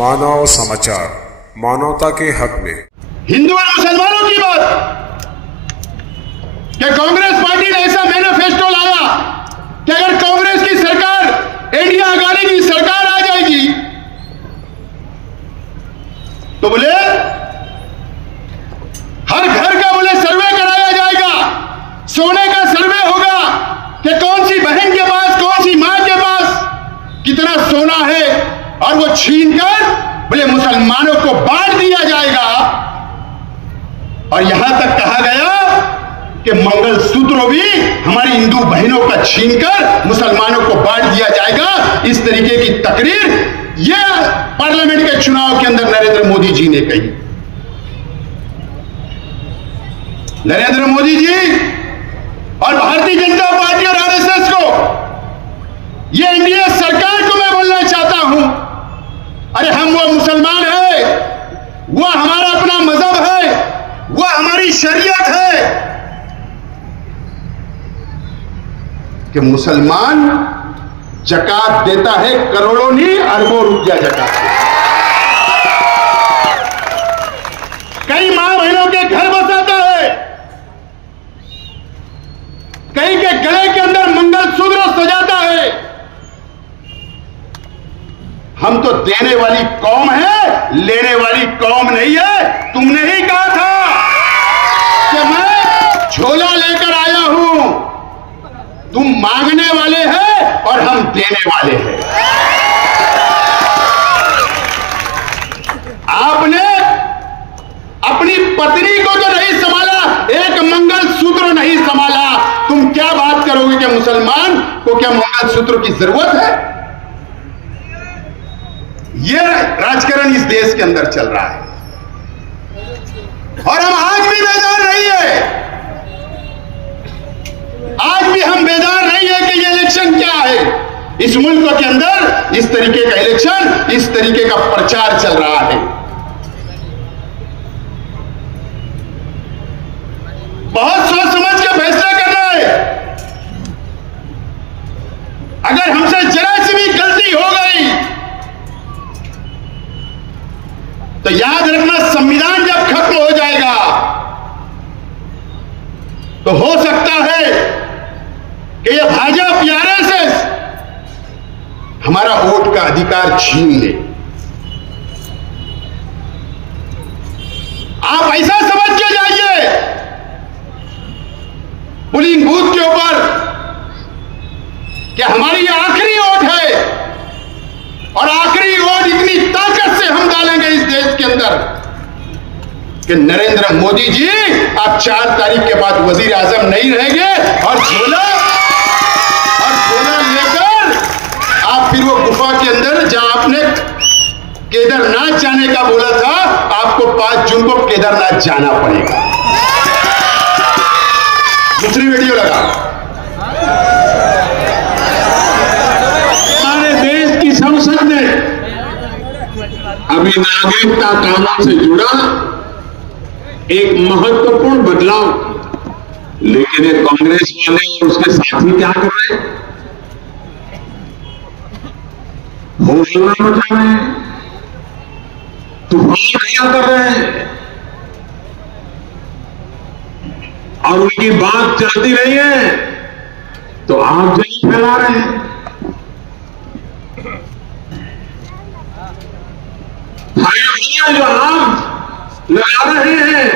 मानव समाचार, मानवता के हक में। हिंदू और मुसलमानों की बात कि कांग्रेस पार्टी ने ऐसा मैनिफेस्टो लाया कि अगर कांग्रेस की सरकार, इंडिया आघाड़ी की सरकार आ जाएगी तो बोले हर घर का बोले सर्वे कराया जाएगा, सोने का सर्वे होगा कि कौन सी बहन के पास, कौन सी मां के पास कितना सोना है, और वो छीनकर बोले मुसलमानों को बांट दिया जाएगा। और यहां तक कहा गया कि मंगलसूत्र भी हमारी हिंदू बहनों का छीनकर मुसलमानों को बांट दिया जाएगा। इस तरीके की तकरीर यह पार्लियामेंट के चुनाव के अंदर नरेंद्र मोदी जी ने कही। नरेंद्र मोदी जी और भारतीय जनता पार्टी और आरएसएस को, यह एनडीए सरकार को मैं बोलना चाहता हूं, अरे हम वो मुसलमान है, वो हमारा अपना मजहब है, वो हमारी शरीयत है कि मुसलमान जकात देता है, करोड़ों नहीं अरबों रुपया जकात। कई मां बहनों के घर बसाता है, कहीं के गले के अंदर मंगलसूत्र सजाता है। हम तो देने वाली कौम है, लेने वाली कौम नहीं है। तुमने ही कहा था कि मैं झोला लेकर आया हूं, तुम मांगने वाले हैं और हम देने वाले हैं। आपने अपनी पत्नी को तो नहीं संभाला, एक मंगलसूत्र नहीं संभाला, तुम क्या बात करोगे कि मुसलमान को क्या मंगलसूत्र की जरूरत है? यह राजकारण इस देश के अंदर चल रहा है और हम आज भी बेजार नहीं है। आज भी हम बेजार नहीं है कि ये इलेक्शन क्या है। इस मुल्क के अंदर इस तरीके का इलेक्शन, इस तरीके का प्रचार चल रहा है। बहुत सोच समझ के फैसला करना है। अगर हमसे जरा सी भी गलती हो गई तो याद रखना, संविधान जब खत्म हो जाएगा तो हो सकता है कि यह भाजपा या आरएसएस हमारा वोट का अधिकार छीन ले। आप ऐसा समझ के जाइए पोलिंग बूथ के ऊपर कि हमारी यह आखिरी वोट है और आखिरी वोट इतनी ताकत से हम डालेंगे इस देश के अंदर कि नरेंद्र मोदी जी आप 4 तारीख के बाद वजीर आजम नहीं रहेंगे और झोला लेकर आप फिर वो गुफा के अंदर, जहां आपने केदारनाथ जाने का बोला था, आपको 5 जून को केदारनाथ जाना पड़ेगा। दूसरी वीडियो लगा। हमारे देश की संसद ने अभी नागरिकता कानून से जुड़ा एक महत्वपूर्ण बदलाव, लेकिन ये कांग्रेस वाले और उसके साथी क्या कर रहे हैं? हौसला मचा रहे हैं, तूफान खड़ा कर रहे हैं और उनकी बात चलती रही है तो आगजनी फैला रहे हैं। भाइयों जो आग लगा रहे हैं,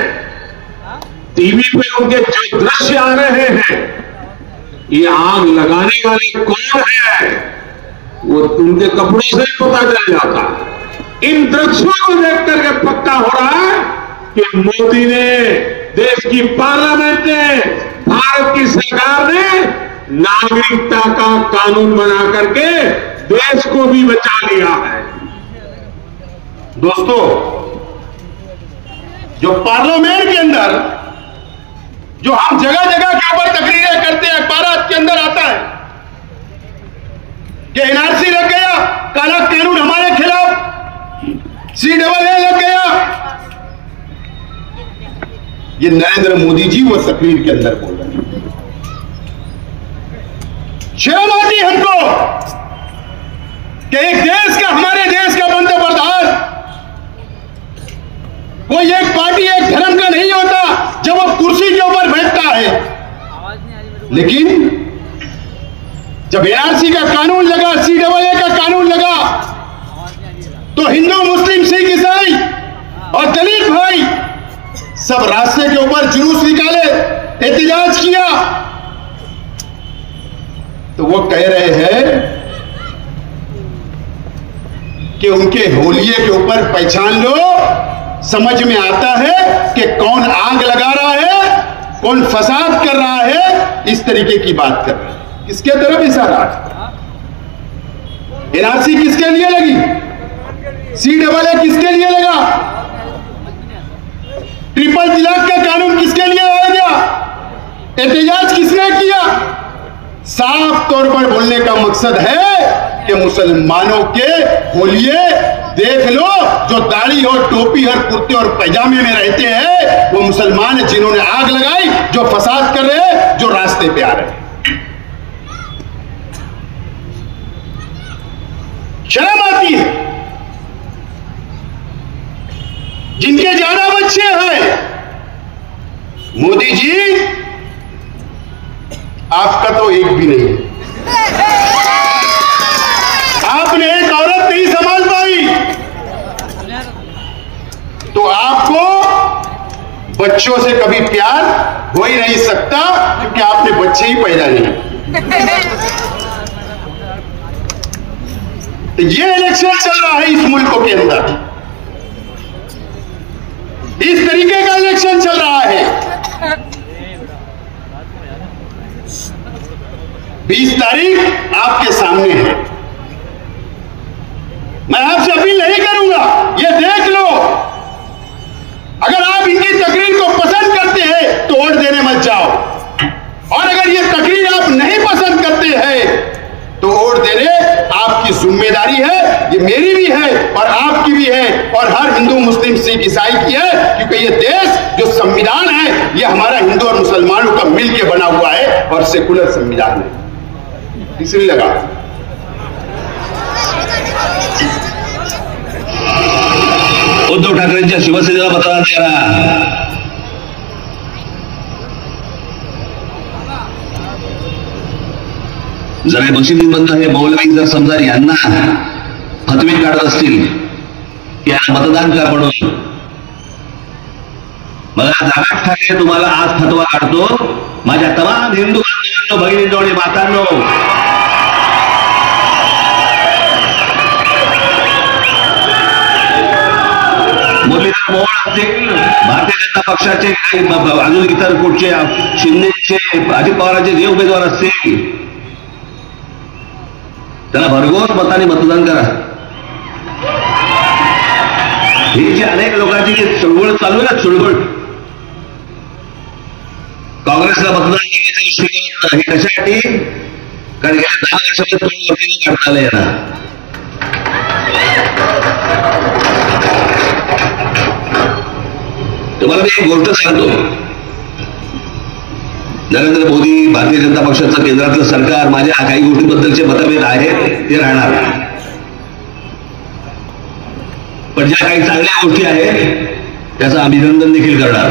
टीवी पे उनके जो दृश्य आ रहे हैं, ये आग लगाने वाले कौन है वो उनके कपड़ों से पता चल जाता। इन दृश्यों को देख करके पक्का हो रहा है कि मोदी ने, देश की पार्लियामेंट ने, भारत की सरकार ने नागरिकता का कानून बना करके देश को भी बचा लिया है। दोस्तों, जो पार्लियामेंट के अंदर जो हम जगह जगह के ऊपर तकरीरें करते हैं, अखबार के अंदर आता है कि एनआरसी लग गया, काला कानून हमारे खिलाफ, CAA लग गया। ये नरेंद्र मोदी जी वो तकरीर के अंदर बोल रहे हैं। शर्म आती हमको कि एक देश का, हमारे देश का पंतप्रधान कोई एक पार्टी एक धर्म का नहीं होता जब वो कुर्सी के ऊपर बैठता है। लेकिन जब एनआरसी का कानून लगा, CAA का कानून लगा, तो हिंदू, मुस्लिम, सिख, ईसाई और दलित भाई सब रास्ते के ऊपर जुलूस निकाले, एहतजाज किया। तो वो कह रहे हैं कि उनके होलिये के ऊपर पहचान लो, समझ में आता है कि कौन आग लगा रहा है, कौन फसाद कर रहा है, इस तरीके की बात कर रहे हैं। किसके तरफ इशारा? एनआरसी किसके लिए लगी? CAA किसके लिए लगा? ट्रिपल तलाक का कानून किसके लिए लाया गया? एहतजाज किसने किया? साफ तौर पर बोलने का मकसद है कि मुसलमानों के होलिये देख लो, जो दाढ़ी और टोपी और कुर्ते और पैजामे में रहते हैं वो मुसलमान हैं, जिन्होंने आग लगाई, जो फसाद कर रहे हैं, जो रास्ते पे आ रहे हैं। शर्म आती है। जिनके ज्यादा बच्चे हैं, मोदी जी आपका तो एक भी नहीं है। आपने एक औरत नहीं संभाल पाई, तो आपको बच्चों से कभी प्यार हो ही नहीं सकता, क्योंकि आपने बच्चे ही पैदा नहीं। तो ये इलेक्शन चल रहा है इस मुल्क के अंदर, इस तरीके का इलेक्शन चल रहा है। 20 तारीख आपके सामने है। मैं आपसे अपील नहीं करूंगा, ये देख लो, अगर आप इनकी तकरीर को पसंद करते हैं तो वोट देने मत जाओ, और अगर ये तकरीर आप नहीं पसंद करते हैं तो वोट देने आपकी जिम्मेदारी है। ये मेरी भी है और आपकी भी है और हर हिंदू, मुस्लिम, सिख, ईसाई की है, क्योंकि ये देश जो संविधान है ये हमारा हिंदू और मुसलमानों का मिलकर बना हुआ है और सेकुलर संविधान है, इसलिए लगा। उद्धव ठाकरेंच्या शिवसेनेला मतदान करा। जर मशिदीमधनं हे मौलवी जर समजा यांना फतवे काढत असतील की मतदान करा म्हणून, मला जागात ठाकरे तुम्हाला आज फतवा काढतो, माझ्या तमाम हिंदू बांधवांनो, भगिनींनो आणि मातांनो, मुरलीधर मोहोळ असतील, भारतीय जनता पक्षाचे काही अजून इतर कुठचे शिंदेचे, अजित पवारांचे जे उमेदवार असतील त्याला भरघोस मताने मतदान करा। ही जी अनेक लोकांची जी चळवळ चालू आहे ना, चळवळ, काँग्रेसला मतदान करण्याच्या दृष्टीने हे कशासाठी? कारण गेल्या 10 वर्षामध्ये तळवरती काढता आलं यांना। तुम्हाला मी एक गोष्ट सांगतो, नरेंद्र मोदी, भारतीय जनता पक्षाचं केंद्रातलं सरकार, माझ्या काही गोष्टींबद्दलचे मतभेद आहेत ते राहणार, पण ज्या काही चांगल्या गोष्टी आहेत त्याचं अभिनंदन देखील करणार।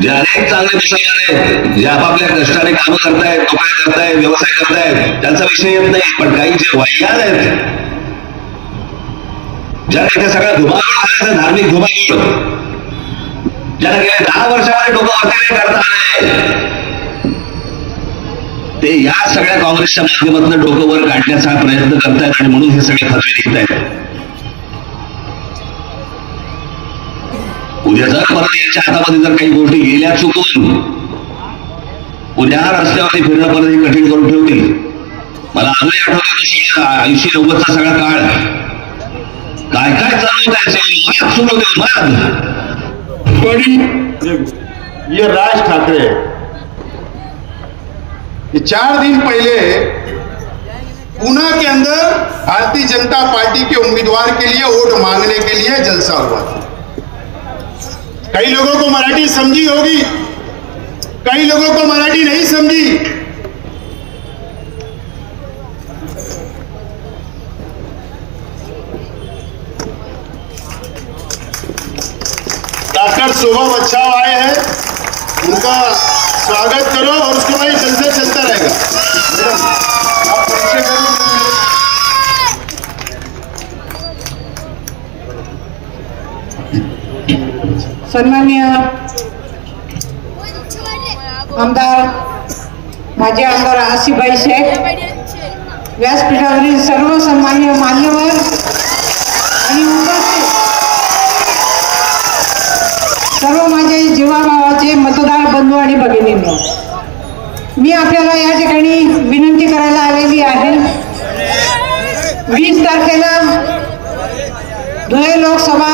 जे अनेक चांगले मुसलमान आहेत, जे आपापल्या कष्टाने कामं करतायत, नोकऱ्या करतायत, व्यवसाय करतायत, त्यांचा विषय येत नाही, पण काही जे वाह्यात आहेत, ज्याला इथे सगळा धुमाकूळ झाला, धार्मिक धुमाकूळ, ज्याला गेल्या 10 वर्षामध्ये डोकं वरती करता आलंय, ते या सगळ्या काँग्रेसच्या माध्यमातून डोकं वर काढण्याचा प्रयत्न करतायत आणि म्हणून हे सगळे फतवे निघतायत। उद्या जर परत यांच्या हातामध्ये जर काही गोष्टी गेल्या चुकून, उद्या रस्त्यावरती फिरणं परत हे कठीण करून ठेवतील। मला अजूनही आठवतं 80-90चा सगळा काळ, काय काय चालू होता, सुरू होते बड़ी ये राज ठाकरे, ये 4 दिन पहले पूना के अंदर भारतीय जनता पार्टी के उम्मीदवार के लिए वोट मांगने के लिए जलसा हुआ था। कई लोगों को मराठी समझी होगी, कई लोगों को मराठी नहीं समझी। काउंसलर शोभा बच्चाव आए हैं, उनका स्वागत करो और उसके बाद जलसा चलता रहेगा। मैडम आप परिचय करो। सन्माननीय आमदार माजी आमदार आसिफभाई शेख, व्यासपीठावरील सर्व सन्माननीय मान्यवर आणि सर्व माझे जीवाभावाचे मतदार बंधू आणि भगिनींनो, मी आपल्याला या ठिकाणी विनंती करायला आलेली आहे। 20 तारखेला धुळे लोकसभा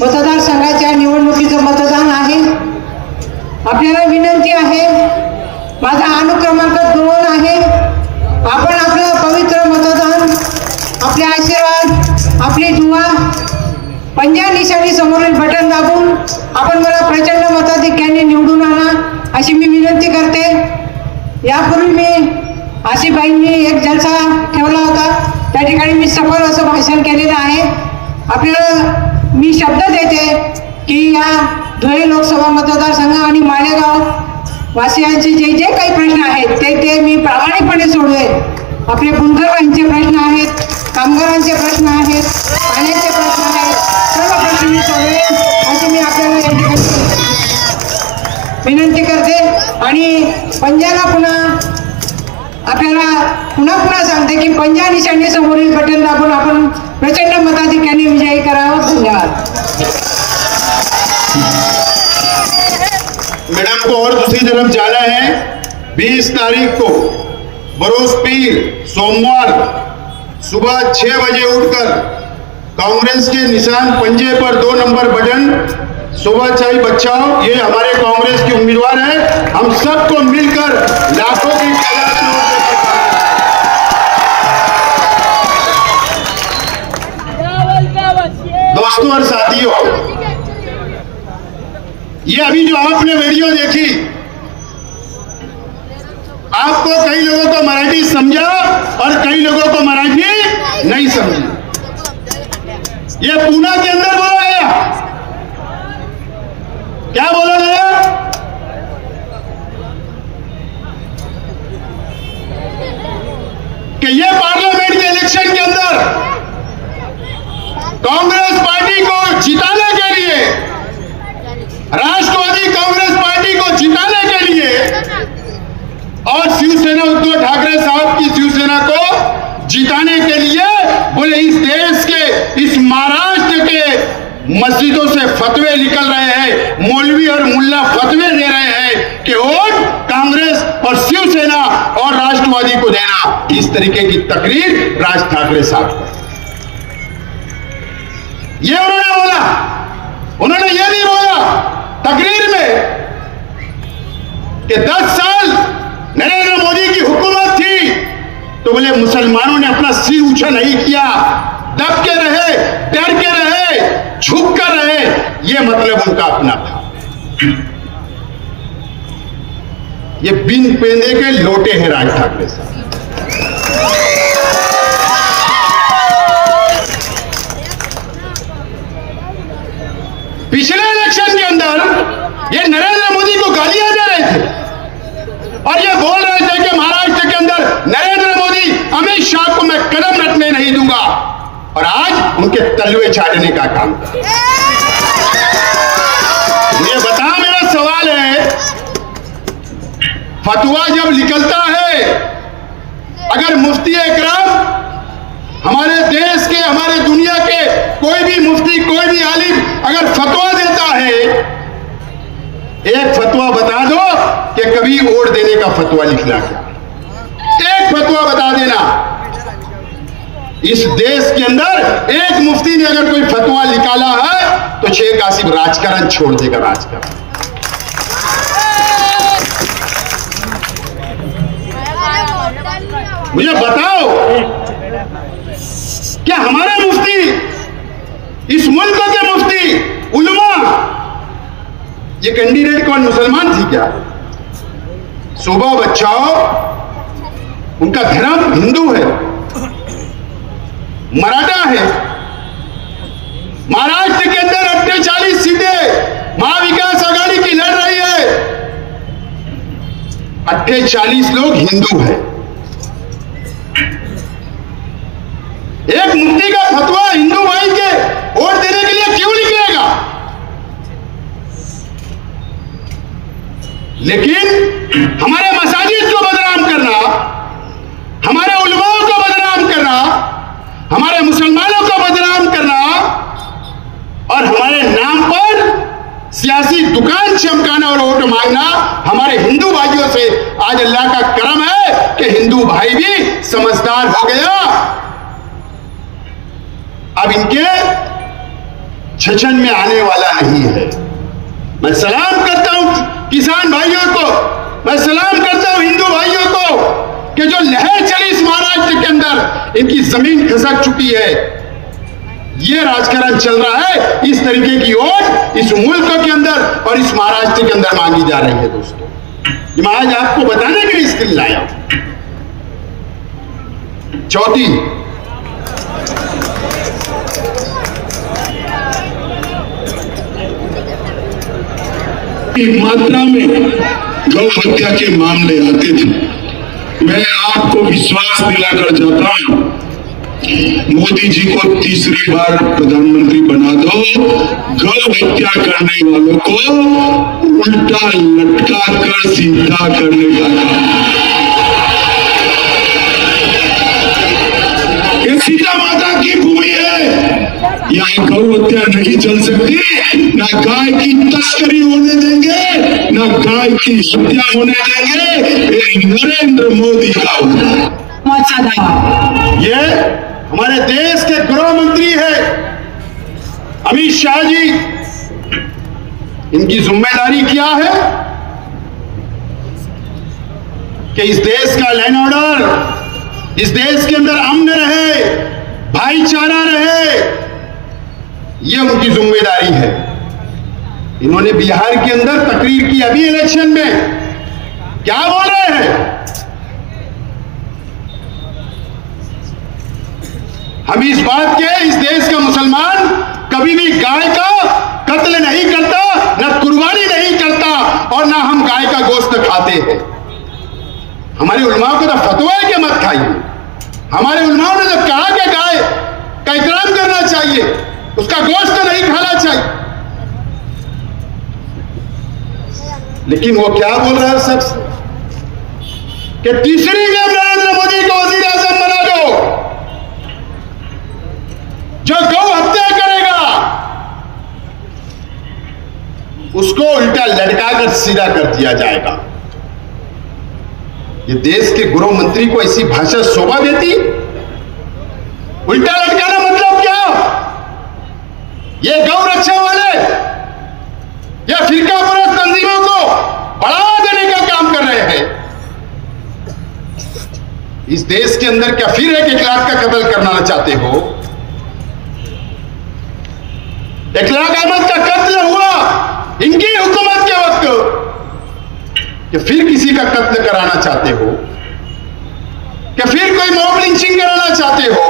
मतदारसंघाच्या निवडणुकीचं मतदान आहे। आपल्याला विनंती आहे, माझा अनुक्रमांक 2 आहे। आपण आपलं पवित्र मतदान, आपले आशीर्वाद, आपली दुआ पंजा निशाणी समोरील बटन दाबून आपण मला प्रचंड मताधिक्याने निवडून आणा अशी मी विनंती करते। यापूर्वी मी आसिफभाईंनी एक जलसा ठेवला होता, त्या ठिकाणी मी सफल असं भाषण केलेलं आहे। आपल्याला मी शब्द देते की या धुळे लोकसभा मतदारसंघ आणि मालेगाव वासियांचे जे जे काही प्रश्न आहेत ते मी प्रामाणिकपणे सोडवेन। आपले बुंदरवांचे प्रश्न आहेत, कामगारांचे प्रश्न आहेत, पाण्याचे प्रश्न आहेत, सर्व प्रश्न मी सोडवेन अशी मी आपल्याला या ठिकाणी विनंती करते। आणि पंजाला आपल्याला पुन्हा सांगते की पंजा निशाणी समोरील बटन दाबून आपण प्रचंड मताधिक्याने विजयी करावं। धन्यवाद। मैडम को और दूसरी तरफ जाना है। 20 तारीख को बरोज पीर सोमवार सुबह 6 बजे उठकर कांग्रेस के निशान पंजे पर 2 नंबर बटन शोभा चाई बच्चाओ, ये हमारे कांग्रेस के उम्मीदवार हैं। हम सबको मिलकर लाखों की तादाद में दोस्तों और साथियों, ये अभी जो आपने वीडियो देखी, आपको कई लोगों को मराठी समझा और कई लोगों को मराठी नहीं समझी। ये पूना के अंदर बोला गया, क्या बोला गया? कि ये पार्लियामेंट के इलेक्शन के अंदर कांग्रेस पार्टी को जिताने के लिए, राष्ट्रवादी कांग्रेस पार्टी को जिताने के लिए और शिवसेना उद्धव ठाकरे साहब की शिवसेना को जिताने के लिए बोले इस देश के, इस महाराष्ट्र के मस्जिदों से फतवे निकल रहे हैं, मौलवी और मुल्ला फतवे दे रहे हैं कि वोट कांग्रेस और शिवसेना और राष्ट्रवादी को देना। इस तरीके की तकरीर राज ठाकरे साहब को ये उन्होंने बोला। उन्होंने ये नहीं बोला तकरीर में कि 10 साल नरेंद्र मोदी की हुकूमत थी तो बोले मुसलमानों ने अपना सिर ऊंचा नहीं किया, दब के रहे, डर के रहे, झुक कर रहे। ये मतलब उनका अपना था। ये बिन पेंदे के लोटे हैं राज ठाकरे साहब। पिछले इलेक्शन के अंदर ये नरेंद्र मोदी को गालियां दे रहे थे और ये बोल रहे थे कि महाराष्ट्र के अंदर नरेंद्र मोदी, अमित शाह को मैं कदम रखने नहीं दूंगा, और आज उनके तलवे चाटने का काम कर। ये बता, मेरा सवाल है, फतवा जब निकलता है, अगर मुफ्ती इकराम हमारे देश के, हमारे दुनिया के कोई भी मुफ्ती, कोई भी आलिम अगर फतवा देता है, एक फतवा बता दो कि कभी वोट देने का फतवा लिखना क्या, एक फतवा बता देना। इस देश के अंदर एक मुफ्ती ने अगर कोई फतवा निकाला है तो शेख आसिफ राजकारण छोड़ देगा, राजकारण। मुझे बताओ, क्या हमारे मुफ्ती, इस मुल्क के मुफ्ती, उलमा, ये कैंडिडेट कौन मुसलमान थी क्या? शोभा बच्चाओ, उनका धर्म हिंदू है, मराठा है। महाराष्ट्र के अंदर 48 सीटें 48 लोग हिंदू हैं। एक मुफ्ती का फतवा हिंदू भाई के वोट देने के लिए क्यों निकलेगा? लेकिन हमारे मसाजिद को बदनाम करना, हमारे उलमाओं को बदनाम करना, हमारे मुसलमानों को बदनाम करना और हमारे नाम पर सियासी दुकान चमकाना और वोट मांगना हमारे हिंदू भाइयों से आज अल्लाह का करम है कि हिंदू भाई भी समझदार हो गया। अब इनके छचन में आने वाला नहीं है। मैं सलाम करता हूं किसान भाइयों को, मैं सलाम करता हूं हिंदू भाइयों को कि जो लहर चली इस महाराष्ट्र के अंदर, इनकी जमीन खिसक चुकी है। ये राजकारण चल रहा है, इस तरीके की वोट इस मुल्क के अंदर और इस महाराष्ट्र के अंदर मांगी जा रही है। दोस्तों, ये मैं आज आपको बताने के लिए इसके लिए लाया हूं। चौथी, मात्रा में गौ हत्या के मामले आते थे। मैं आपको विश्वास दिलाकर जाता हूं, मोदी जी को तीसरी बार प्रधानमंत्री बना दो, गौ हत्या करने वालों को उल्टा लटका कर सीधा करने का काम। ये सीता माता की भूमि है, यहाँ गौ हत्या नहीं चल सकती। ना गाय की तस्करी होने देंगे, ना गाय की हत्या होने देंगे। ये नरेंद्र मोदी का होगा। ये हमारे देश के गृह मंत्री है अमित शाह जी। इनकी जिम्मेदारी क्या है कि इस देश का लैंड ऑर्डर, इस देश के अंदर अमन रहे, भाईचारा रहे, ये उनकी जिम्मेदारी है। इन्होंने बिहार के अंदर तकरीर की अभी इलेक्शन में, क्या बोल रहे हैं? हम इस बात के, इस देश का मुसलमान कभी भी गाय का कत्ल नहीं करता, ना कुर्बानी नहीं करता और ना हम गाय का गोश्त खाते हैं। हमारे उलमाओं को तो फतवा है कि मत खाइए। हमारे उलमाओं ने तो कहा कि गाय का इकराम करना चाहिए, उसका गोश्त नहीं खाना चाहिए। लेकिन वो क्या बोल रहा है सबसे कि तीसरी गेम नरेंद्र मोदी को वजीर आजम बना दो। जो गौ हत्या करेगा उसको उल्टा लटकाकर सीधा कर दिया जाएगा। ये देश के गृह मंत्री को ऐसी भाषा शोभा देती? उल्टा लटकाना मतलब क्या? ये गौ रक्षा वाले या फिरका परस्त तंजीमों को बढ़ावा देने का काम कर रहे हैं। इस देश के अंदर क्या फिर एक लाख का कत्ल करना चाहते हो? इखलाक अहमद का कत्ल हुआ इनकी हुकूमत के वक्त, कि फिर किसी का कत्ल कराना चाहते हो? कि फिर कोई मॉब लिंचिंग कराना चाहते हो?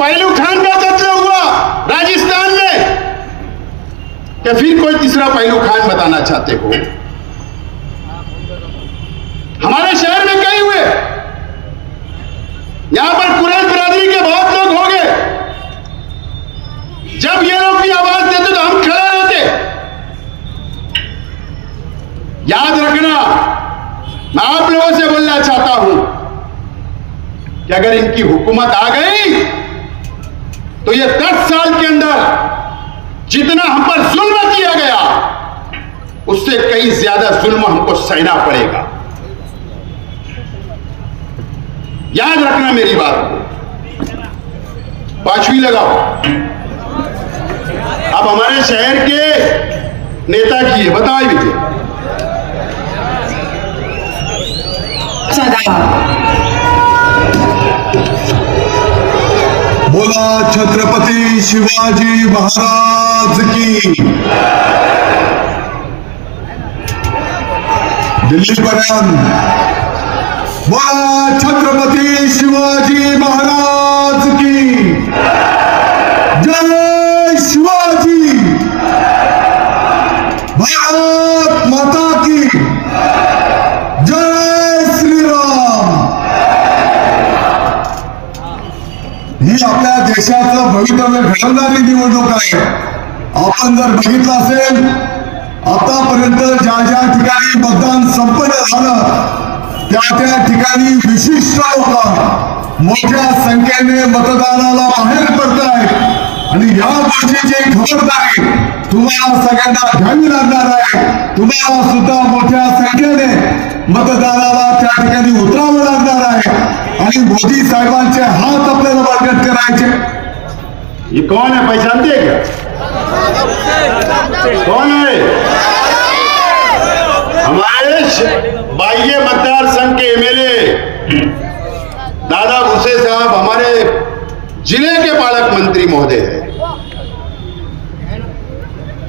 पहलू खान का कत्ल हुआ राजस्थान में, कि फिर कोई तीसरा पहलू खान बताना चाहते हो? हमारे शहर में कई हुए, यहां पर कुरैश बिरादरी के बहुत लोग हो गए। जब ये लोग भी आवाज देते तो हम खड़े रहते। याद रखना, मैं आप लोगों से बोलना चाहता हूं कि अगर इनकी हुकूमत आ गई तो ये 10 साल के अंदर जितना हम पर जुल्म किया गया उससे कई ज्यादा जुल्म हमको सहना पड़ेगा। याद रखना मेरी बात को। पांचवी लगाओ। अब हमारे शहर के नेता की है, बताओ विजय। बोला छत्रपति शिवाजी महाराज की। दिल्ली पर्यंत बोला छत्रपति शिवाजी महाराज की जय। शिवाजी, भारत माता की। ही आपल्या देशाचं भवितव्य घडवणारी निवडणूक आहे. आपण जर बघितलं असेल आतापर्यंत ज्या ज्या ठिकाणी मतदान संपन्न झालं त्या ठिकाणी विशिष्ट लोक मोठ्या संख्येने मतदानाला बाहेर पडतायत आणि या गोष्टीची खबरदारी तुम्हाला सगळ्यांना घ्यावी लागणार आहे. तुम्हाला सुद्धा मोठ्या संख्येने मतदानाला त्या ठिकाणी उतरावं लागणार आहे आणि मोदी साहेबांचे हात आपल्याला बळकट करायचे. ये कौन है, पहचानते हैं क्या? कौन है? हमारे बाह्य मतदार संघ के एमएलए दादा भूसे साहब हमारे जिले के पालक मंत्री महोदय है.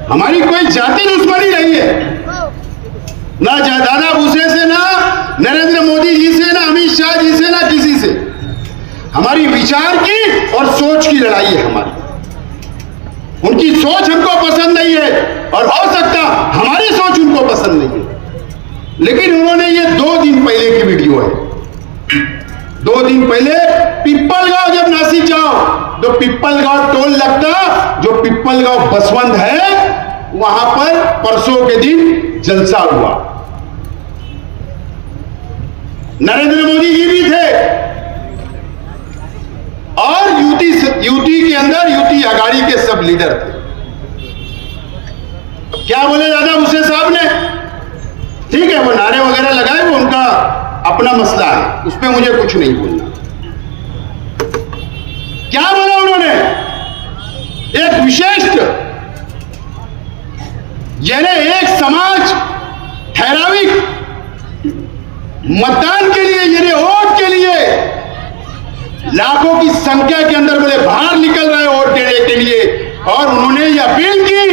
हमारी कोई जाति दुश्मनी नहीं है, ना दादा भूसे से, ना नरेंद्र मोदी जी से, ना अमित शाह जी से, ना किसी से. हमारी विचार की और सोच की लड़ाई है हमारी. उनकी सोच हमको पसंद नहीं है और हो सकता हमारी सोच उनको पसंद नहीं है, लेकिन उन्होंने ये 2 दिन पहले की वीडियो है. 2 दिन पहले पिप्पलगांव जब नासिक जाओ तो पिप्पलगांव टोल लगता, जो पिप्पलगांव बसवंत है वहां पर परसों के दिन जलसा हुआ. नरेंद्र मोदी जी भी थे और यूटी के अंदर यूटी आघाड़ी के सब लीडर थे. क्या बोले दादा भूसे साहब ने? ठीक है, वो नारे वगैरह लगाए, वो उनका अपना मसला है, उसमें मुझे कुछ नहीं बोलना. क्या बोला उन्होंने? एक विशिष्ट यानी एक समाज ठहराविक मतदान के लिए यानी वोट के लिए लाखों की संख्या के अंदर बोले बाहर निकल रहे वोट देने के लिए, और उन्होंने ये अपील की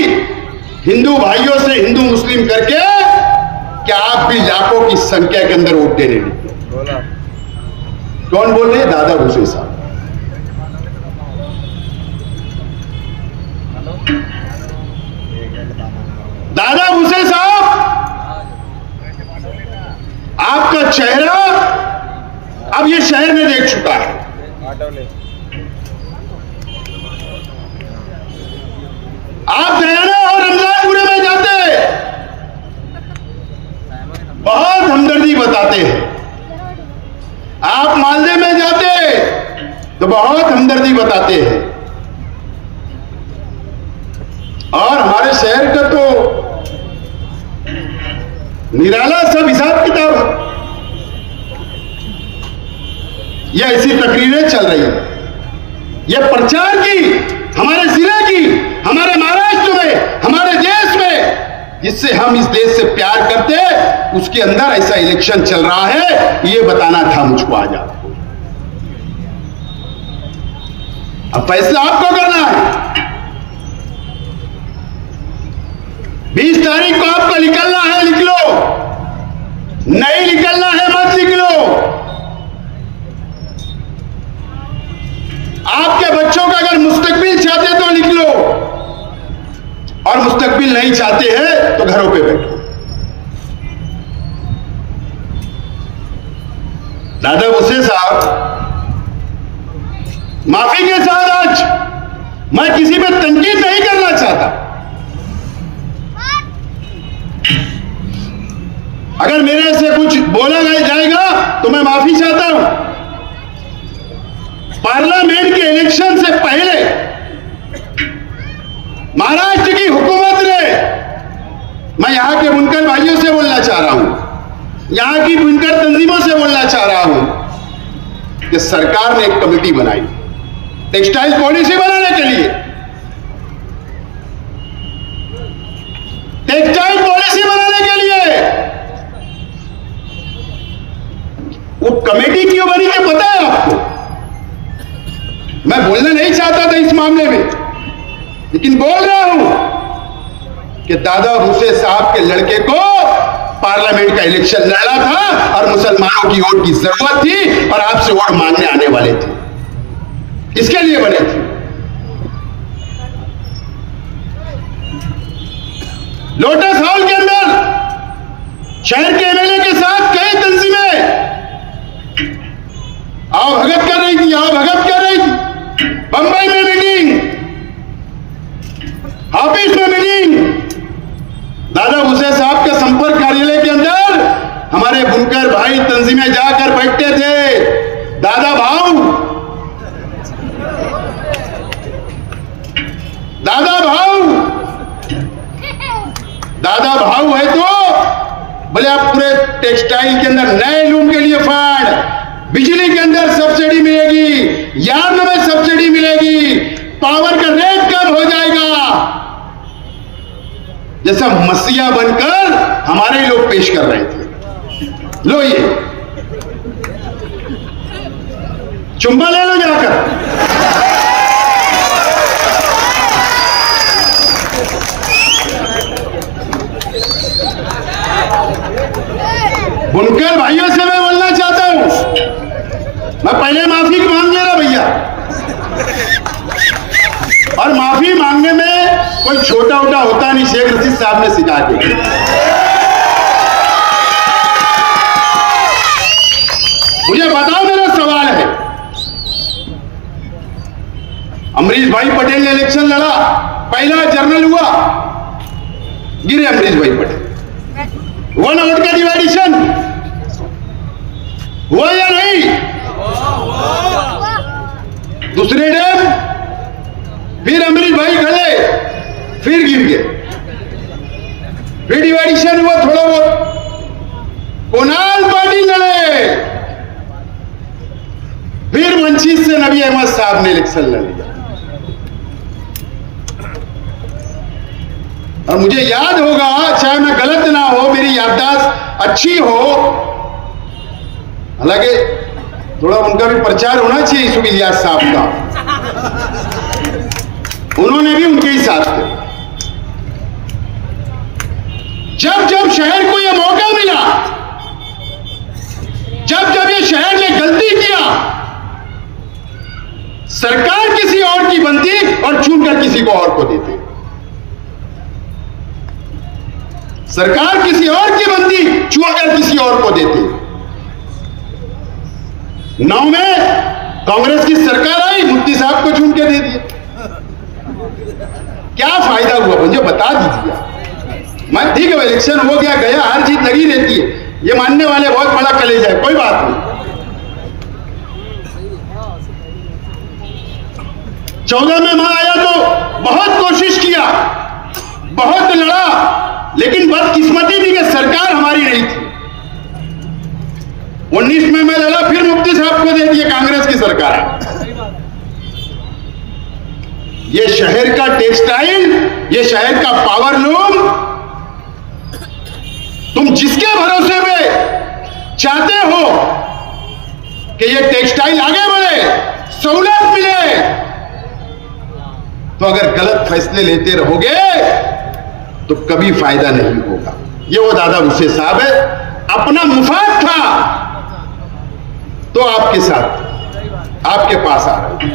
हिंदू भाइयों से, हिंदू मुस्लिम करके, कि आप भी लाखों की संख्या के अंदर वोट देने निकले. कौन बोल रहे? दादा भूसे साहब. दादा भूसे साहब, आपका चेहरा अब ये शहर में देख चुका है. आप गयाना और रमजानपुरे में जाते बहुत हमदर्दी बताते हैं. आप मालदे में जाते तो बहुत हमदर्दी बताते हैं. और हमारे शहर का तो निराला सब हिसाब किताब है. यह ऐसी तकरीरें चल रही है, यह प्रचार की हमारे जिले की, हमारे महाराष्ट्र में, हमारे देश में, जिससे हम इस देश से प्यार करते हैं, उसके अंदर ऐसा इलेक्शन चल रहा है, ये बताना था मुझको आज आपको. अब फैसला आपको करना है. 20 तारीख को आपको निकलना है, लिख लो. नहीं निकलना है मत लिख लो. आपके बच्चों का अगर मुस्तकबिल चाहते तो लिख लो, और मुस्तकबिल नहीं चाहते हैं तो घरों पे बैठो. दादा भूसे साहब, माफी के साथ आज मैं किसी पे तनकीद नहीं करना चाहता. अगर मेरे से कुछ बोला जाएगा तो मैं माफी चाहता हूं. पार्लियामेंट के इलेक्शन से पहले महाराष्ट्र की हुकूमत ने, मैं यहां के बुनकर भाइयों से बोलना चाह रहा हूं, यहां की बुनकर तंजीमों से बोलना चाह रहा हूं कि सरकार ने एक कमेटी बनाई टेक्सटाइल पॉलिसी बनाने के लिए. टेक्सटाइल पॉलिसी बनाने के लिए वो कमेटी क्यों बनी है पता है आपको? मैं बोलना नहीं चाहता था इस मामले में, लेकिन बोल रहा हूं कि दादा भूसे साहब के लड़के को पार्लियामेंट का इलेक्शन लड़ना था और मुसलमानों की वोट की जरूरत थी और आपसे वोट मांगने आने वाले थे. इसके लिए बने थे. लोटस हॉल के अंदर शहर के एमएलए के साथ कई तंजीमें आओ भगत कर रही थी, आओ भगत कर रही थी. बंबई में मीटिंग, ऑफिस में मीटिंग, दादा हुसैन साहब के संपर्क कार्यालय के अंदर हमारे बुनकर भाई तंजीमें जाकर बैठते थे। दादा भाऊ, दादा भाऊ, दादा भाऊ है तो बोले आप पूरे टेक्सटाइल के अंदर नए लूम के लिए फंड, बिजली के अंदर सब्सिडी मिलेगी, यार्न में सब्सिडी मिलेगी, पावर का रेट कम हो जाएगा, जैसा मसीहा बनकर हमारे लोग पेश कर रहे थे। लो ये चुम्बा ले लो जाकर। बुनकर भाइयों से मैं बोलना चाहता हूं, मैं पहले माफी मांग ले रहा भैया, और माफी मांगने में कोई छोटा उटा होता नहीं, शेख रशीद साहब ने सिखा के। मुझे बताओ, मेरा सवाल है, अमरीश भाई पटेल ने इलेक्शन लड़ा, पहला जर्नल हुआ, गिरे अमरीश भाई पटेल, हुआ ना वोट का डिवाइडेशन, हुआ या नहीं? दूसरे डैम फिर अमरीश भाई खड़े, फिर गिर गए, फिर डिवाइडेशन हुआ थोड़ा बहुत, कुणाल पाटिल लड़े, फिर मंचिस से नबी अहमद साहब ने इलेक्शन लड़ लिया। और मुझे याद होगा, चाहे मैं गलत ना हो, मेरी याददाश्त अच्छी हो, हालांकि थोड़ा उनका भी प्रचार होना चाहिए, यूसुफ इलियास साहब का, उन्होंने भी उनके ही साथ थे। जब जब शहर को यह मौका मिला, जब जब ये शहर ने गलती किया, सरकार किसी और की बनती और चुनकर किसी को और को देते। सरकार किसी और की बनती, चुनकर किसी और को देते। 9 में कांग्रेस की सरकार आई, मुफ्ती साहब को चुन के दे दिए। क्या फायदा हुआ मुझे बता दीजिए। मैं ठीक है, इलेक्शन हो गया गया, हार जीत लगी रहती है, ये मानने वाले बहुत बड़ा कलेजा है, कोई बात नहीं। 14 में मैं आया तो बहुत कोशिश किया, बहुत लड़ा, लेकिन बदकिस्मती थी कि सरकार हमारी नहीं थी। 19 में मैं लड़ा, फिर मुफ्ती साहब को दे दिए, कांग्रेस की सरकार है। ये शहर का टेक्सटाइल, ये शहर का पावर लूम, तुम जिसके भरोसे में चाहते हो कि ये टेक्सटाइल आगे बढ़े, सहूलत मिले, तो अगर गलत फैसले लेते रहोगे तो कभी फायदा नहीं होगा। ये वो दादा हुसैन साहब है, अपना मुफाद था तो आपके साथ, आपके पास आ रहे थे,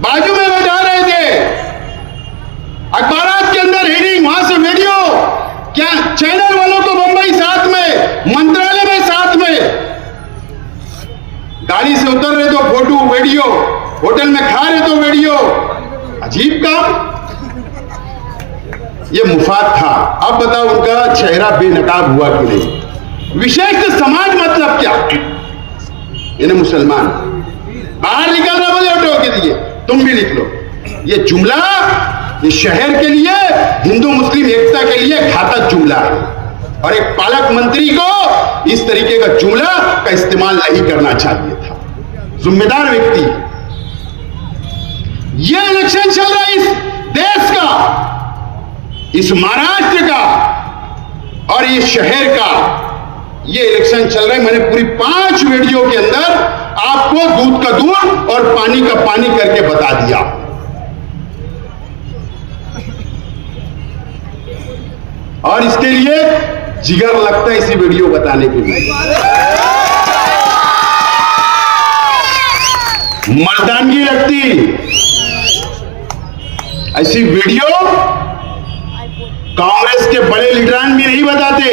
बाजू में बैठा रहे थे, अखबारात के अंदर हेडिंग, वहां से वीडियो, क्या चैनल वालों को बंबई साथ में, मंत्रालय में साथ में, गाड़ी से उतर रहे तो फोटो वीडियो, होटल में खा रहे तो वीडियो, अजीब काम। ये मुफाद था। अब बताओ उनका चेहरा बेनकाब हुआ कि नहीं? विशेष समाज मतलब क्या? इन्हें मुसलमान बाहर निकल रहा, बोले ऑटो के लिए, तुम भी लिख लो। ये जुमला ये शहर के लिए, हिंदू मुस्लिम एकता के लिए घातक जुमला है, और एक पालक मंत्री को इस तरीके का जुमला का इस्तेमाल नहीं करना चाहिए था। जिम्मेदार व्यक्ति, ये इलेक्शन चल रहा है इस देश का, इस महाराष्ट्र का और ये शहर का, ये इलेक्शन चल रहा है। मैंने पूरी 5 वीडियो के अंदर आपको दूध का दूध और पानी का पानी करके बता दिया। और इसके लिए जिगर लगता है इसी वीडियो बताने के लिए, मर्दानगी लगती। ऐसी वीडियो कांग्रेस के बड़े लीडरान भी नहीं बताते,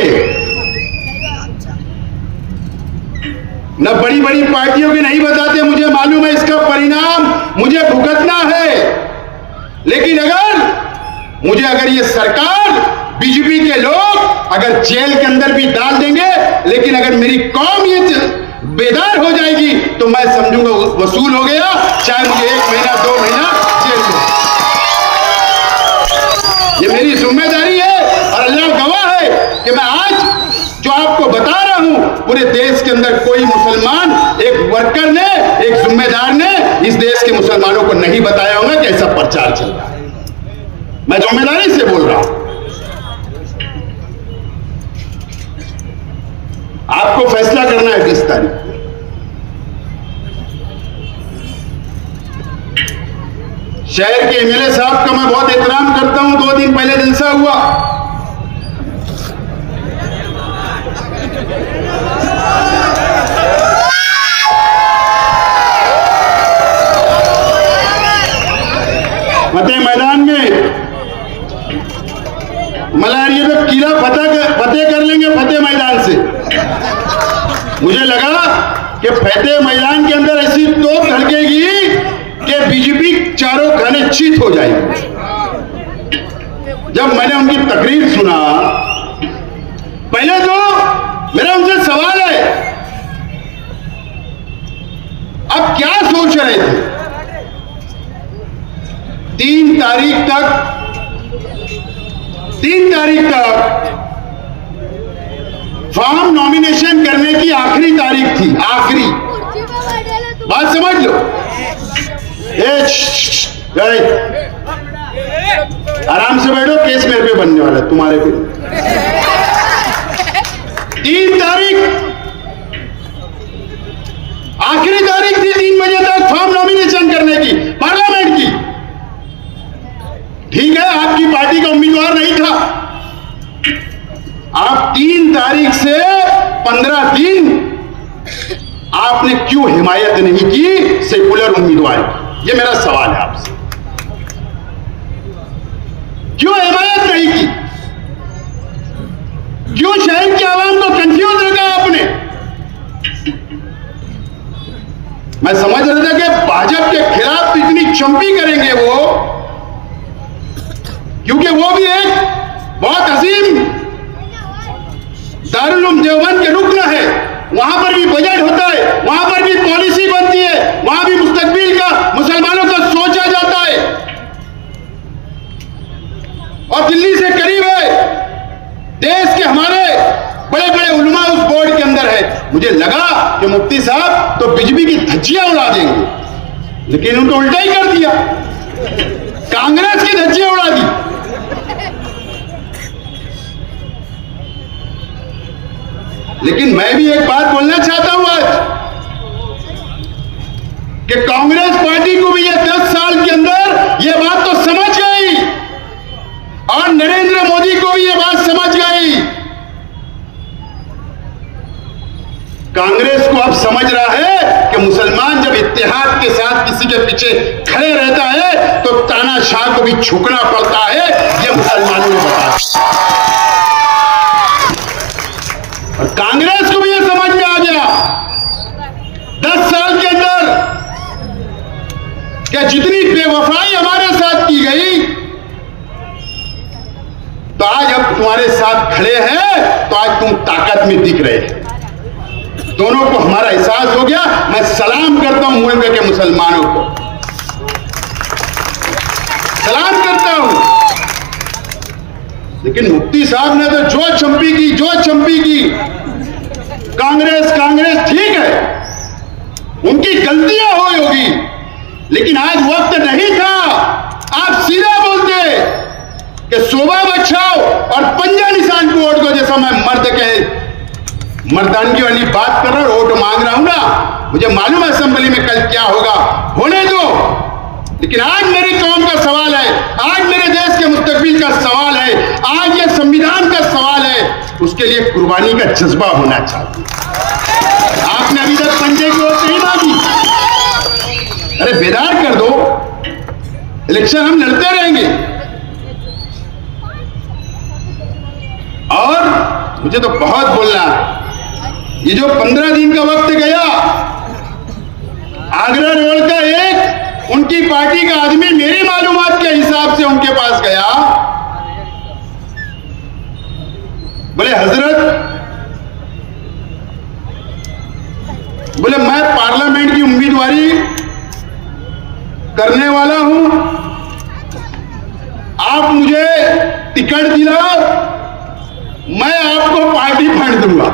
न बड़ी बड़ी पार्टियों के नहीं बताते। मुझे मालूम है इसका परिणाम मुझे भुगत लेकिन अगर ये सरकार, बीजेपी के लोग अगर जेल के अंदर भी डाल देंगे, लेकिन अगर मेरी कौम ये बेदार हो जाएगी तो मैं समझूंगा वसूल हो गया, चाहे मुझे 1 महीना 2 महीना जेल में। ये मेरी जिम्मेदारी है और अल्लाह गवाह है कि मैं आज जो आपको बता रहा हूं, पूरे देश के अंदर कोई मुसलमान, एक वर्कर ने, एक जिम्मेदार ने इस देश के मुसलमानों को नहीं बताया होगा कि ऐसा प्रचार चल रहा है। मैं जिम्मेदारी से बोल रहा हूं। आपको फैसला करना है 20 तारीख। शहर के एमएलए साहब का मैं बहुत एहतराम करता हूं। 2 दिन पहले जलसा हुआ, फतेह मैदान में मलारिया पे कीड़ा फतेह कर लेंगे फतेह मैदान से। मुझे लगा कि फतेह मैदान के अंदर ऐसी तोप धड़केगी कि बीजेपी चारों खाने चीत हो जाएगी। जब मैंने उनकी तकरीर सुना, पहले तो मेरा उनसे सवाल है, अब क्या सोच रहे थे? 3 तारीख तक फॉर्म नॉमिनेशन करने की आखिरी तारीख थी। आखिरी बात समझ लो। आराम से बैठो, केस मेरे पे बनने वाला है, तुम्हारे पे। 3 तारीख आखिरी तारीख थी, 3 बजे तक फॉर्म नॉमिनेशन करने की पार्लियामेंट की। ठीक है, आपकी पार्टी का उम्मीदवार नहीं था। आप 3 तारीख से 15 दिन आपने क्यों हिमायत नहीं की सेकुलर उम्मीदवार की? ये मेरा सवाल है आपसे। क्यों हिमायत नहीं की? क्यों शहर की आवाम को कंफ्यूज रखा आपने? मैं समझ रहा था कि भाजपा के खिलाफ इतनी चंपी करेंगे वो, क्योंकि वो भी एक बहुत अजीम दारुल उलूम देवबंद के रुकन है। वहां पर भी बजट होता है, वहां पर भी पॉलिसी बनती है, वहां भी मुस्तकबिल का मुसलमानों का सोचा जाता है। और दिल्ली से करीब है, देश के हमारे बड़े बड़े उलमा उस बोर्ड के अंदर है। मुझे लगा कि मुफ्ती साहब तो बीजेपी की धज्जियां उड़ा देंगे, लेकिन उनको उल्टा ही कर दिया, कांग्रेस की धज्जियां उड़ा दी। लेकिन मैं भी एक बात बोलना चाहता हूं आज कि कांग्रेस पार्टी को भी ये 10 साल के अंदर ये बात तो समझ गई और नरेंद्र मोदी को भी ये बात समझ गई। कांग्रेस को अब समझ रहा है कि मुसलमान जब इत्तेहाद के साथ किसी के पीछे खड़े रहता है तो तानाशाह को भी झुकना पड़ता है। ये मुसलमानों ने बताया और कांग्रेस को भी ये समझ में आ गया 10 साल के अंदर कि जितनी बेवफाई हमारे साथ की गई, तो आज अब तुम्हारे साथ खड़े हैं तो आज तुम ताकत में दिख रहे हैं। दोनों को हमारा एहसास हो गया। मैं सलाम करता हूं मुल्क के मुसलमानों को, सलाम करता हूं। लेकिन मुफ्ती साहब ने तो जो चंपी की कांग्रेस ठीक है, उनकी गलतियां होगी, लेकिन आज वक्त नहीं था। आप सीधा बोलते कि शोभा बचाओ और पंजा निशान को वोट दो। जैसा मैं मर्द के मर्दानगी वाली बात कर रहा हूं, वोट मांग रहा हूं ना, मुझे मालूम है असेंबली में कल क्या होगा, होने दो। लेकिन आज मेरी कौम का सवाल है, आज मेरे देश के मुस्तकबिल का सवाल है, आज ये संविधान का सवाल है, उसके लिए कुर्बानी का जज्बा होना चाहिए। आपने अभी तक पंजे की वोट नहीं मांगी, अरे बेदार कर दो। इलेक्शन हम लड़ते रहेंगे। और मुझे तो बहुत बोलना, ये जो 15 दिन का वक्त गया, आगरा रोड का एक उनकी पार्टी का आदमी मेरी मालूमात के हिसाब उनके पास गया, बोले हजरत, बोले मैं पार्लियामेंट की उम्मीदवारी करने वाला हूं, आप मुझे टिकट दिलाओ, मैं आपको पार्टी फंड दूंगा।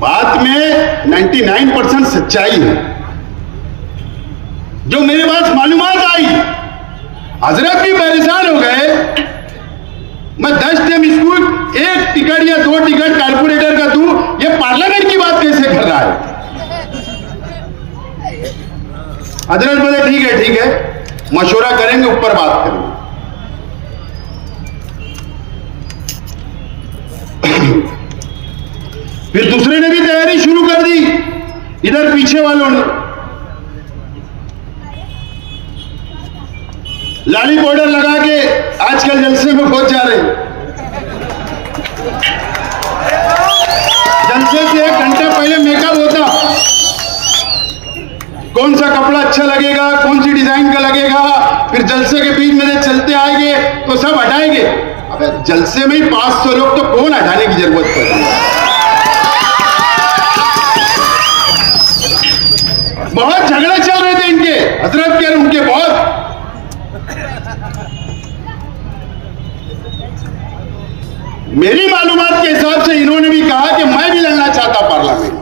बात में 99% सच्चाई है। जो मेरे पास मालूमात आई, हजरत भी परेशान हो गए। मैं 10 टाइम इसको 1 टिकट या 2 टिकट कारपोरेटर का दूं, ये पार्लियामेंट की बात कैसे कर रहा है? हजरत बोले ठीक है, मशवरा करेंगे, ऊपर बात करेंगे। फिर दूसरे ने भी तैयारी शुरू कर दी, इधर पीछे वालों ने लाली पाउडर लगा के आजकल जलसे में पहुंच जा रहे हैं। जलसे से 1 घंटा पहले मेकअप होता, कौन सा कपड़ा अच्छा लगेगा, कौन सी डिजाइन का लगेगा, फिर जलसे के बीच में से चलते आएंगे तो सब हटाएंगे। अबे जलसे में ही 500 लोग, तो कौन हटाने की जरूरत पड़ती है? बहुत झगड़े चल रहे थे इनके, हजरत के उनके बहुत। मेरी मालूमात के हिसाब से इन्होंने भी कहा कि मैं भी लड़ना चाहता पार्लियामेंट,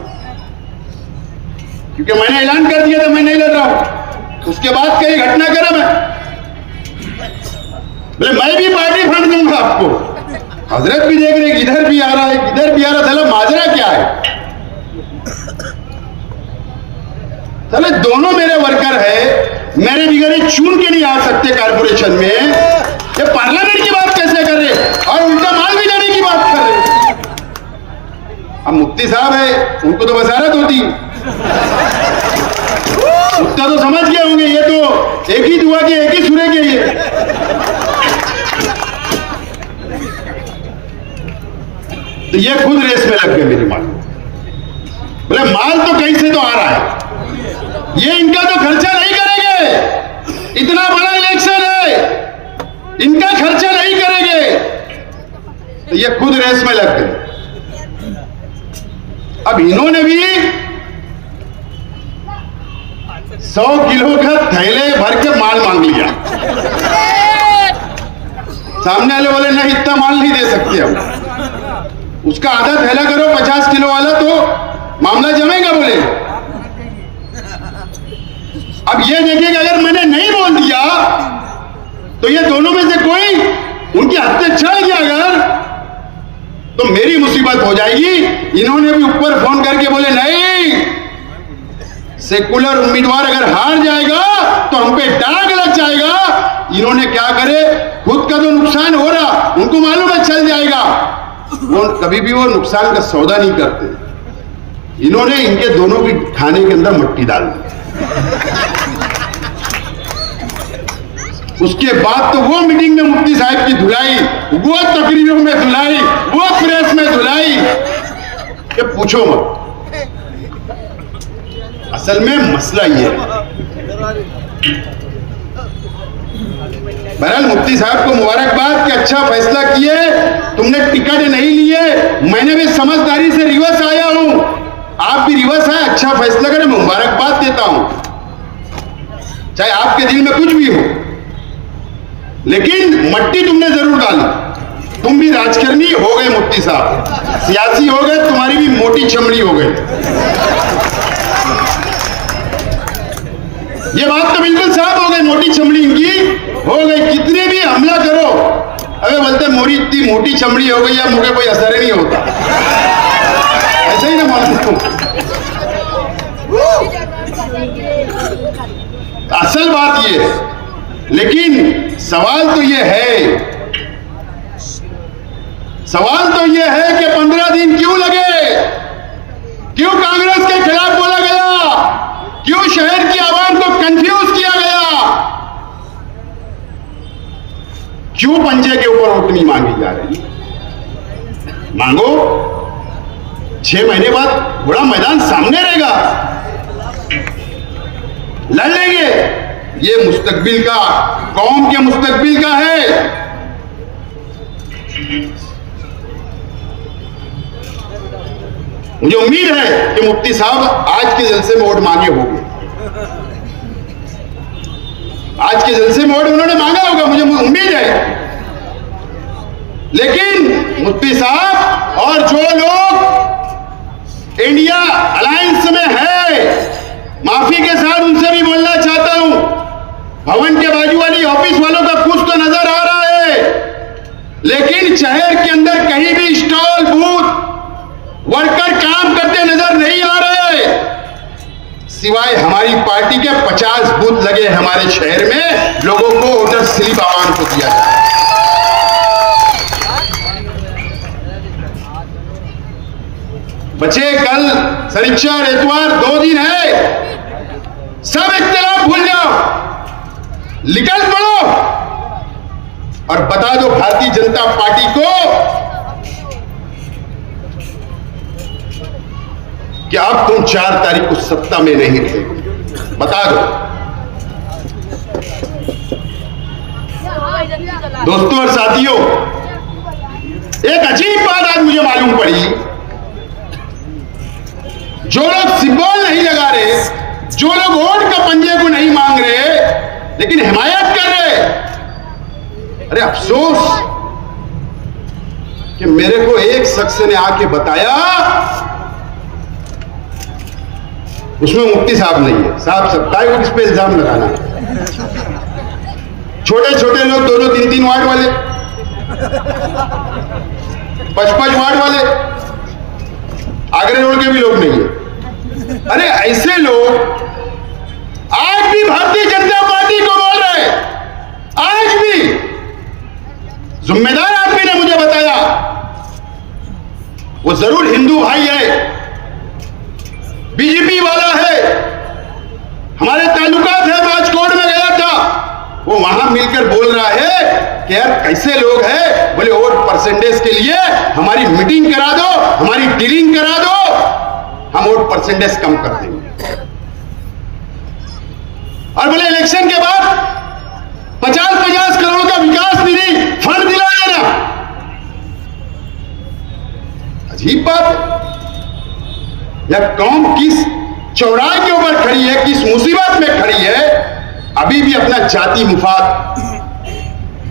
क्योंकि मैंने ऐलान कर दिया था मैं नहीं लड़ रहा हूं। उसके बाद कई घटनाक्रम है, बोले मैं भी पार्टी फंड दूंगा आपको। हजरत भी देख रहे, इधर भी आ रहा है, इधर भी आ रहा, चलो माजरा क्या है? चले दोनों मेरे वर्कर है, मेरे बिगड़े चुन के नहीं आ सकते कारपोरेशन में, ये पार्लियामेंट की बात कैसे कर रहे और उल्टा माल भी जाने की बात कर रहे? अब मुफ्ती साहब है, उनको तो बसारत होती, उतना तो समझ गए होंगे, ये तो एक ही दुआ के एक ही सूरे के ये। तो ये खुद रेस में लग गए मेरी माल। बोले माल तो कहीं से तो आ रहा है, ये इनका तो खर्चा नहीं करेंगे, इतना बड़ा इलेक्शन है, इनका खर्चा नहीं करेंगे। तो ये खुद रेस में लग गए। अब इन्होंने भी 100 किलो का थैले भर के माल मांग लिया। सामने वाले बोले नहीं, इतना माल नहीं दे सकते हम, उसका आधा थैला करो 50 किलो वाला, तो मामला जमेगा। बोले अब ये देखिए कि अगर मैंने नहीं बोल दिया तो ये दोनों में से कोई उनकी हत्या चल गया अगर, तो मेरी मुसीबत हो जाएगी। इन्होंने भी ऊपर फोन करके बोले नहीं, सेकुलर उम्मीदवार अगर हार जाएगा तो हम पे दाग लग जाएगा। इन्होंने क्या करे, खुद का तो नुकसान हो रहा, उनको मालूम है चल जाएगा, वो कभी भी वो नुकसान का सौदा नहीं करते। इन्होंने इनके दोनों की खाने के अंदर मट्टी डाल दी। उसके बाद तो वो मीटिंग में मुफ्ती साहब की धुलाई, वो तकरीरों में धुलाई, वो प्रेस में धुलाई, ये पूछो मत। असल में मसला ये है। बहरहाल मुफ्ती साहब को मुबारकबाद कि अच्छा फैसला किए, तुमने टिकट नहीं लिए, मैंने भी समझदारी से रिवर्स आया हूं, आप भी रिवर्स आए, अच्छा फैसला करें, मैं मुबारकबाद देता हूं, चाहे आपके दिल में कुछ भी हो, लेकिन मट्टी तुमने जरूर डाली। तुम भी राजकरणी हो गए मुफ्ती साहब, सियासी हो गए, तुम्हारी भी मोटी चमड़ी हो गई। ये बात तो बिल्कुल साफ हो गई, मोटी चमड़ी इनकी हो गई। कितने भी हमला करो, अबे बोलते मोरी इतनी मोटी चमड़ी हो गई या मुझे कोई असर ही नहीं होता, ऐसे ही ना मालूम। असल बात ये है, लेकिन सवाल तो ये है, सवाल तो ये है कि 15 दिन क्यों लगे, क्यों कांग्रेस के खिलाफ बोला गया, क्यों शहर की आवाम को कंफ्यूज किया गया, क्यों पंजे के ऊपर वोटनी मांगी जा रही? मांगो, 6 महीने बाद बड़ा मैदान सामने रहेगा। लड़ लेंगे। ये मुस्तकबिल का, कौम के मुस्तकबिल का है। मुझे उम्मीद है कि मुफ्ती साहब आज के जलसे में वोट मांगे होंगे, आज के जलसे में वोट उन्होंने मांगा होगा, मुझे उम्मीद है। लेकिन मुफ्ती साहब और जो लोग इंडिया अलायंस में है, माफी के साथ उनसे भी बोलना चाहता हूं, भवन के बाजू वाली ऑफिस वालों का कुछ तो नजर आ रहा है, लेकिन शहर के अंदर कहीं भी स्टॉल बूथ वर्कर काम करते नजर नहीं आ रहे, सिवाय हमारी पार्टी के 50 बूथ लगे हमारे शहर में, लोगों को वोटर स्लिप आवाम को दिया जाए। बच्चे कल शनिचर इतवार 2 दिन है, सब इख्तिलाफ भूल जाओ, निकल पड़ो और बता दो भारतीय जनता पार्टी को कि अब तुम 4 तारीख को सत्ता में नहीं थे, बता दो। दोस्तों और साथियों, एक अजीब बात आज मुझे मालूम पड़ी, जो लोग सिंबल नहीं लगा रहे, जो लोग वोट का पंजे को नहीं मांग रहे, लेकिन हिमायत कर रहे, अरे अफसोस कि मेरे को एक शख्स ने आके बताया उसमें मुफ्ती साहब नहीं है। साहब सत्ता को किस पे इल्जाम लगाना है? छोटे छोटे लोग 2-3 वार्ड वाले, 5 वार्ड वाले, आगरे रोड के भी लोग नहीं है। अरे ऐसे लोग आज भी भारतीय जनता पार्टी को बोल रहे हैं, आज भी। जिम्मेदार आदमी ने मुझे बताया, वो जरूर हिंदू भाई है, बीजेपी वाला है, हमारे ताल्लुकात है, राजकोट में गया था, वो वहां मिलकर बोल रहा है कि यार कैसे लोग हैं, बोले वोट परसेंटेज के लिए हमारी मीटिंग करा दो, हमारी डीलिंग करा दो, हम वोट परसेंटेज कम कर देंगे। और बोले इलेक्शन के बाद 50-50 करोड़ का विकास निधि फंड दिला देना। अजीब बात, यह कौम किस चौराहे के ऊपर खड़ी है, किस मुसीबत में खड़ी है, अभी भी अपना जाति मुफाद,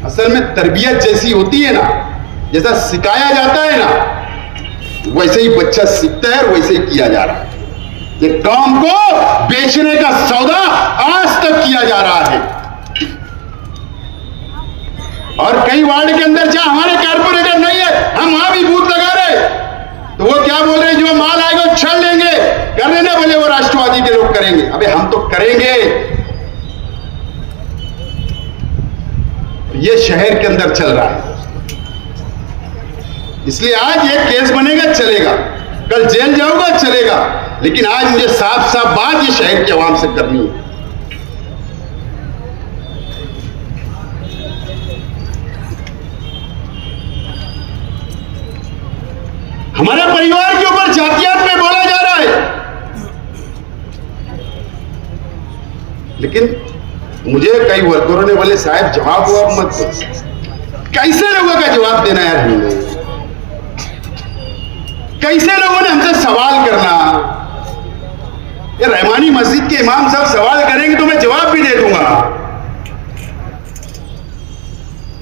असल में तरबियत जैसी होती है ना, जैसा सिखाया जाता है ना, वैसे ही बच्चा सीखता है और वैसे ही किया जा रहा है। ये कौम को बेचने का सौदा आज तक किया जा रहा है। और कई वार्ड के अंदर जहां हमारे कारपोरेटर नहीं है, हम वहां भी बूथ लगा रहे, तो वो क्या बोल रहे हैं, जो माल आएगा छल लेंगे, कर लेना, बोले वो राष्ट्रवादी के लोग करेंगे। अबे हम तो करेंगे। ये शहर के अंदर चल रहा है, इसलिए आज ये केस बनेगा चलेगा, कल जेल जाऊंगा चलेगा, लेकिन आज मुझे साफ साफ बात ये शहर की आवाम से करनी है। हमारे परिवार के ऊपर जातियात में बोला जा रहा है, लेकिन मुझे कई वर्करों ने बोले साहब जवाब हुआ मत दो। कैसे लोगों का जवाब देना यार हमने, कैसे लोगों ने हमसे सवाल करना। ये रहमानी मस्जिद के इमाम साहब सवाल करेंगे तो मैं जवाब भी दे दूंगा,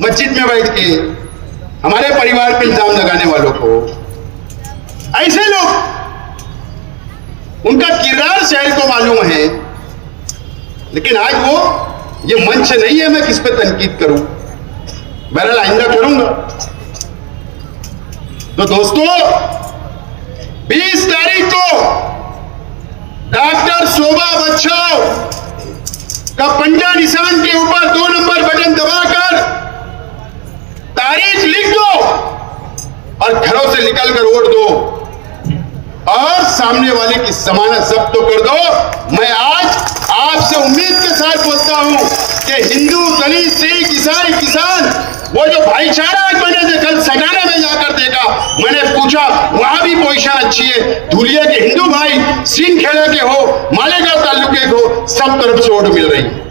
मस्जिद में बैठ के हमारे परिवार पे इल्जाम लगाने वालों को। ऐसे लोग, उनका किरदार शहर को मालूम है, लेकिन आज वो ये मंच नहीं है मैं किस पे तनकीद करूं, बहरहाल आइंदा करूंगा। तो दोस्तों 20 तारीख को डॉक्टर शोभा बच्चन का पंजा निशान के ऊपर 2 नंबर बटन दबाकर तारीख लिख दो और घरों से निकलकर वोट दो और सामने वाले की जमानत जब्त तो कर दो। मैं आज आपसे उम्मीद के साथ बोलता हूं कि हिंदू, दलित, सिख, ईसाई, किसान वो जो भाईचारा आज मैंने कल सटाना में जाकर देखा, मैंने पूछा वहां भी पोजीशन अच्छी है। धुलिया के हिंदू भाई, सीन खेड़ा के हो, मालेगांव तालुके के हो, सब तरफ से वोट मिल रही है।